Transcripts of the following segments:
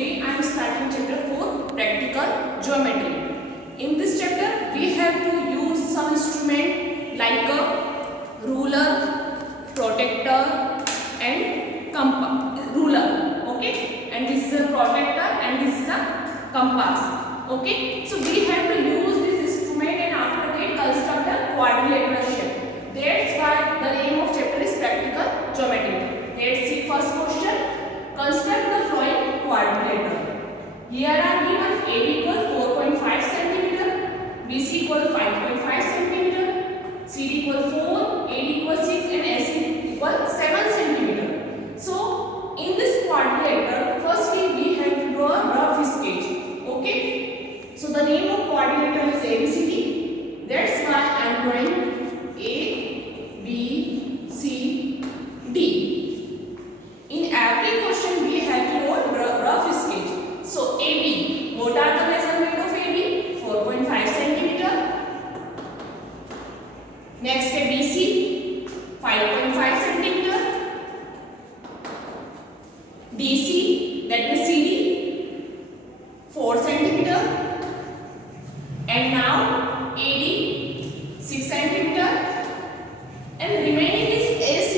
today I am starting chapter 4, practical geometry. In this chapter we have to use some instrument like a ruler, protractor and compass. Ruler, okay, and this is a protractor and this is a compass. Okay, so we have to use this instrument and after that construct a quadrilateral shape. That's why the name of chapter is practical geometry. Let's see first question. Construct the following quadrilateral. Here are given AB equal 4.5 cm, BC equal 5.5 cm, CD equal 4, AD equal 6 and AC equal 7 cm. So in this quadrilateral, firstly we have to draw a rough sketch. Okay. So the name of quadrilateral is ABCD. That's why I am drawing A, B, C, D. In every question we have to draw rough sketch. So AB, what are the measurement of AB? 4.5 cm. Next BC, 5.5 cm. DC, that means CD, 4 cm. And now AD, 6 cm. And remaining is AC.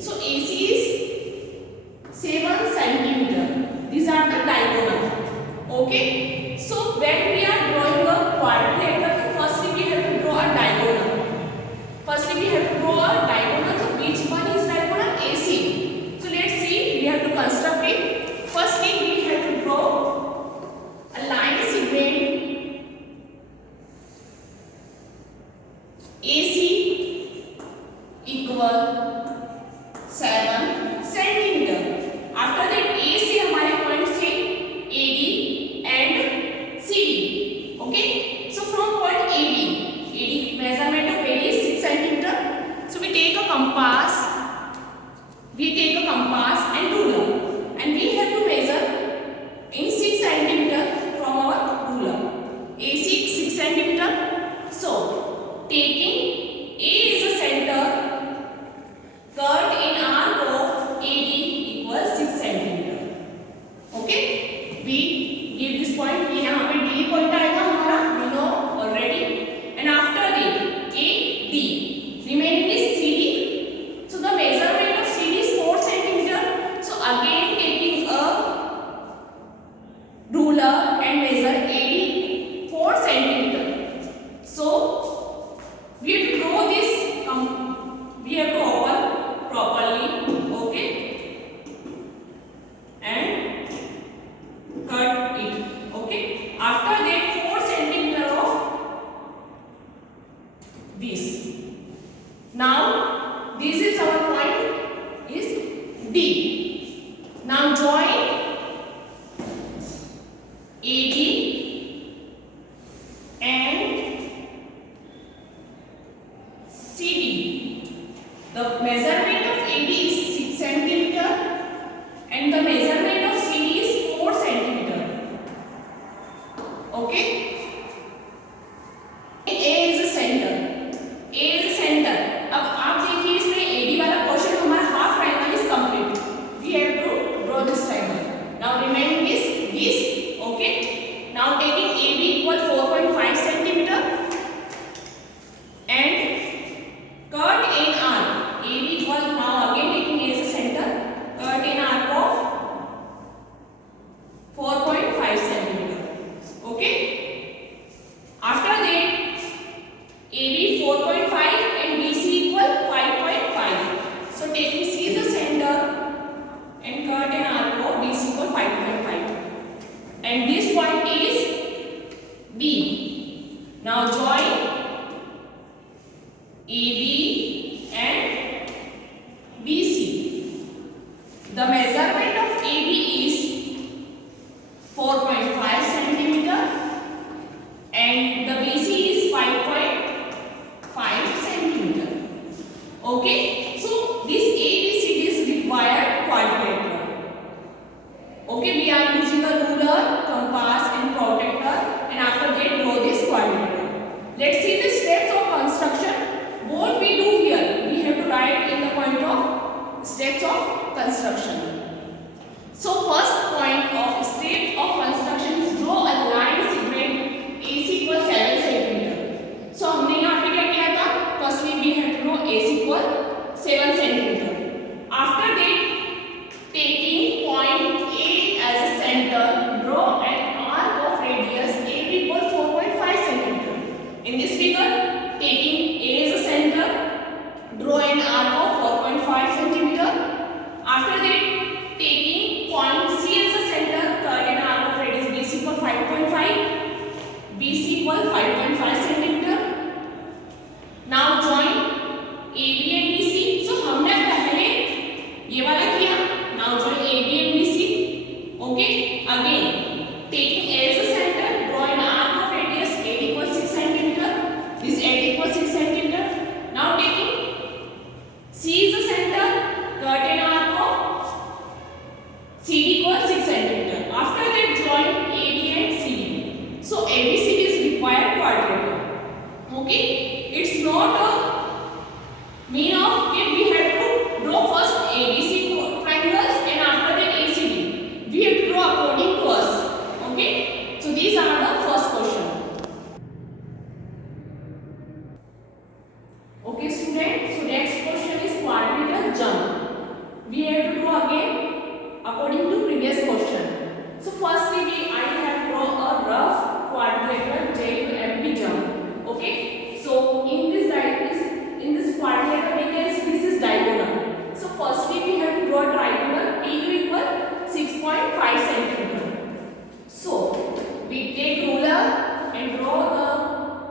So AC is 7 cm. These are the diagonal. Okay. So when we are drawing a quadrilateral, firstly we have to draw a diagonal. Firstly we have to draw a diagonal. So which one is diagonal? AC. So let's see. We have to construct it. Firstly we have to draw a line segment AC equal 7 cm. After that AC हमारे point से AD and CD. Okay. So from point AD measurement of AD is 6 cm. So we take a compass. We take a compass and ruler, and we have to measure in 6 cm from our ruler. AC 6 cm. So taking A is a center, cut in arc of AD equals 6 cm. Okay, we give this point. यहाँ पे D point आएगा हमारा, we know already. And after that AD, remaining is CD. So the measurement of CD is 4 cm. So again taking a ruler and measure AD 4 cm. So we have to draw this. We have to open properly. Okay, and cut it. Okay. After that 4 cm of this. Now this is our point is D. Now join AD and CD. The measurement of AD is 6 cm and the measurement of CD is 4 cm. Okay. A is the center. A is the center. अब आप देखिए इसमें AD वाला portion हमारा half triangle is complete. We have to draw this triangle. Now remaining is this. Okay. Now taking AB equal 4.5 cm and cut an arc. AB equal, now again taking A as a center, cut an arc of 4.5 cm. Okay. After that AB 4.5 and BC equal 5.5. So taking C as a center and cut an arc of BC equal 5.5. And this point is B. Now join AB and BC. The measurement of AB is 4.5 cm and the BC is 5.5 cm. Okay. So this ABCD is required quadrilateral. Okay. We are using a ruler, compass and protractor, and after that draw this quadrilateral. Let's see the steps of construction. What we do here, we have to write in the point of steps of construction. So first point of step center, draw an arc of radius AB equals 4.5 centimeter. In this figure, taking A as a center, draw an arc of 4.5 centimeter. After that, taking point C as a center, cut an arc of radius BC equal 5.5. BC equal 5.5 centimeter. Now join AB and BC. So हमने पहले ये वाला किया. Now join AB and BC. Okay. Again, taking A as a center, draw an arc of radius A equals 6 centimeter. This A equals 6 centimeter. Now taking C is the center, cut an arc of CD equals 6 centimeter. After that, join AB and CD. So ABCD is required quadrilateral. Okay, it's not a mean of if we have to draw first ABC triangles and after that ACD. We have to draw according to us. Okay, so these are the first question. Okay, students. So next question is quadrilateral jump. We have to draw again according to previous question. So firstly, I have draw a rough quadrilateral JUMP jump. Okay. So in this quadrilateral we can see this is diagonal. So firstly we have to draw triangle PU equal 6.5 centimeter. So we take ruler and draw the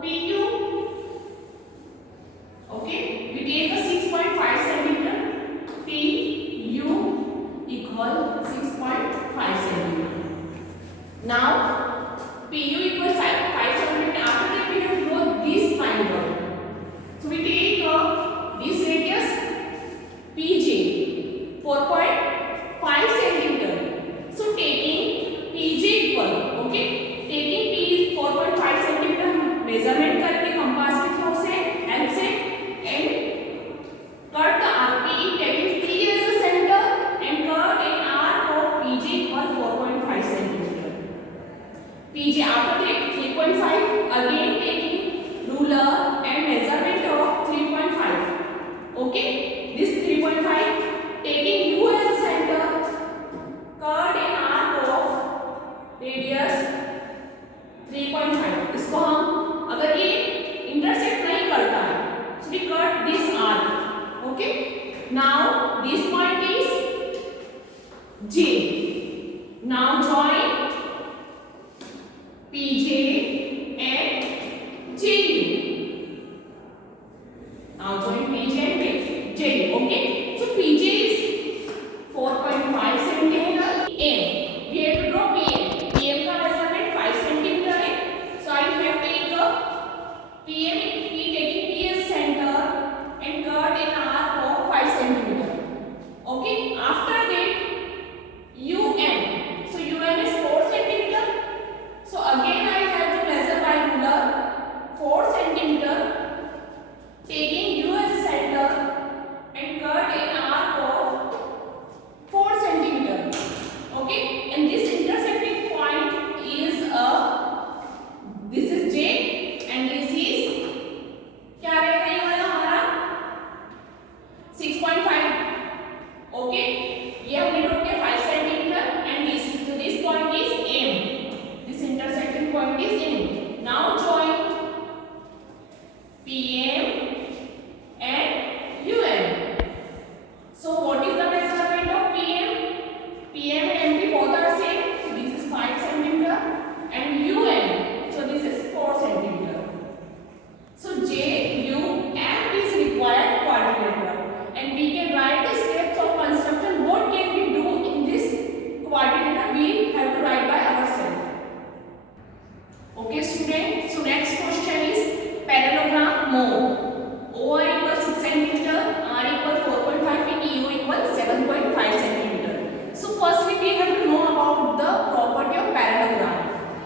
PU. Okay. We take a 6.5 centimeter. PU equal 6.5 centimeter. Now PU equals 5 centimeter. After that we have to draw this triangle. So we take this radius PJ 4.5 centimeter. So taking PJ equal, okay, taking P 4.5 centimeter measurement करके compass के through से help से and cut the RP taking P as a center and cut an arc of PJ equal 4.5 centimeter. PJ after that 3.5 again taking ruler and measurement of 3.5. Okay, this 3.5 taking U as a center, cut an arc of radius 3.5. इसको हम अगर ये intersect नहीं करता है, so we cut this arc. Okay, now this point is J. Now join PJ and JU. Now join PJ and JU. Okay. So PJ is 4.5 centimeter. M. We have to draw PM. PM का measurement 5 centimeter है. So I have to take a PM taking P as center and cut an arc of 5 centimeter. Okay. After that UM. So UM is 4 centimeter. So again I have to measure by ruler 4 centimeter, taking U as a center and cut an arc of 4 centimeter. Okay, and this intersecting point is this is J and this is क्या रहेगा ये वाला हमारा 6.5. Okay, ये हमने draw किया 5 centimeter and this so this point is M. This intersecting point is M. Now join PM and UM. So what is the measurement of PM? PM and MP both are same. So this is 5 centimeter and UM. So this is 4 centimeter. So JUM is required quadrilateral. And we can write the steps of construction. What can we do in this quadrilateral? We have to write by ourselves. Okay, students. So next question is parallelogram mode. OR equals 6 centimeter, R equals 4.5 and EU equals 7.5 centimeter. So firstly we have to know about the property of parallelogram.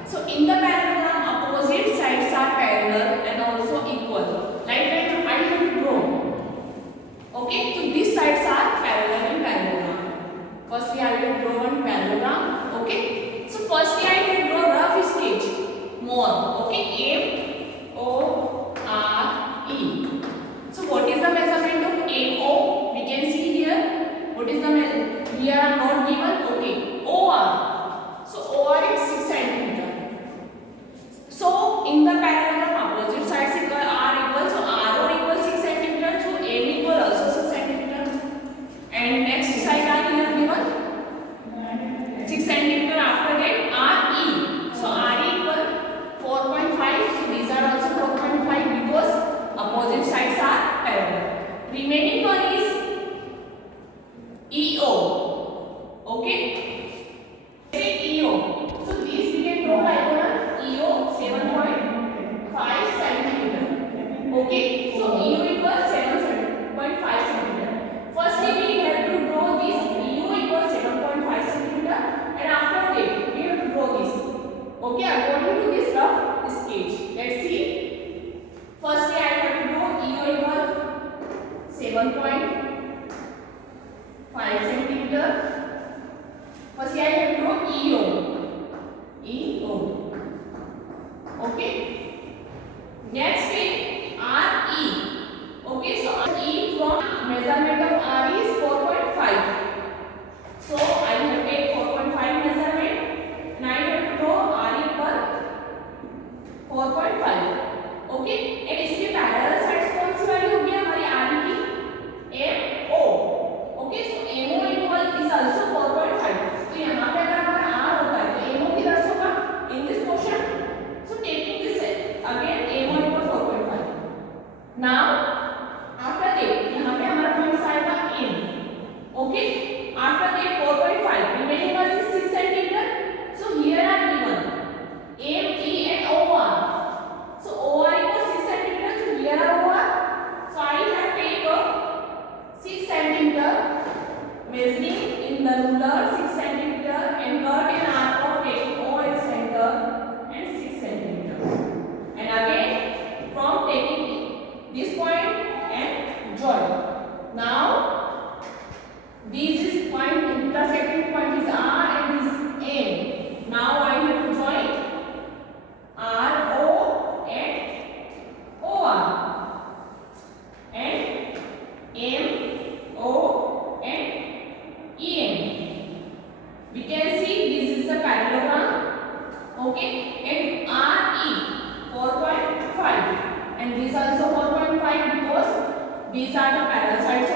So in the parallelogram opposite sides are parallel and also equal. Like I have to draw. Okay, so these sides are parallel in parallelogram. Firstly I will draw one parallelogram. Okay, so firstly I will draw rough sketch. More. Okay, MORE. So what is the measurement of AO? We can see here. What is the measurement? Here are not given. Okay. O Okay. EO. So these we can draw like on EO 7.5 centimeter. Okay. So EO equals 7.5 centimeter. Firstly, we have to draw this EO equals 7.5 centimeter, and after that we have to draw this. Okay, according to this rough sketch. Let's see. Firstly, I have to draw EO equals 7.5 centimeter. Firstly, I have to draw EO. Okay. Next is RE. Okay, so E from measurement of RE is 4.5. So I have take 4.5 measurement and I have to draw RE पर 4.5. Okay, and इसके parallel sides कौन सी वाली होगी हमारी RE की? MO. Okay, so MO equal is also 4.5. तो यहाँ पे अगर हमारा R होता है तो MO किधर से होगा? In this portion. So taking this again MO equal 4.5. Now after that यहाँ पे हमारा पॉइंट आएगा M. Okay, after that 4.5 remaining was 6 centimeter. So here are given M, E and OR. So OR equals 6 centimeter. So here are OR. So I have take a 6 centimeter measuring in the ruler 6 centimeter and cut an arc of taking O as center and 6 centimeter. And again from taking this point and join. Now this is point, intersecting point is R and this is M. Now I have to join R, O and OR and M, O and EM. We can see this is the parallelogram. Okay, and RE 4.5 and this also 4.5 because these are the parallel sides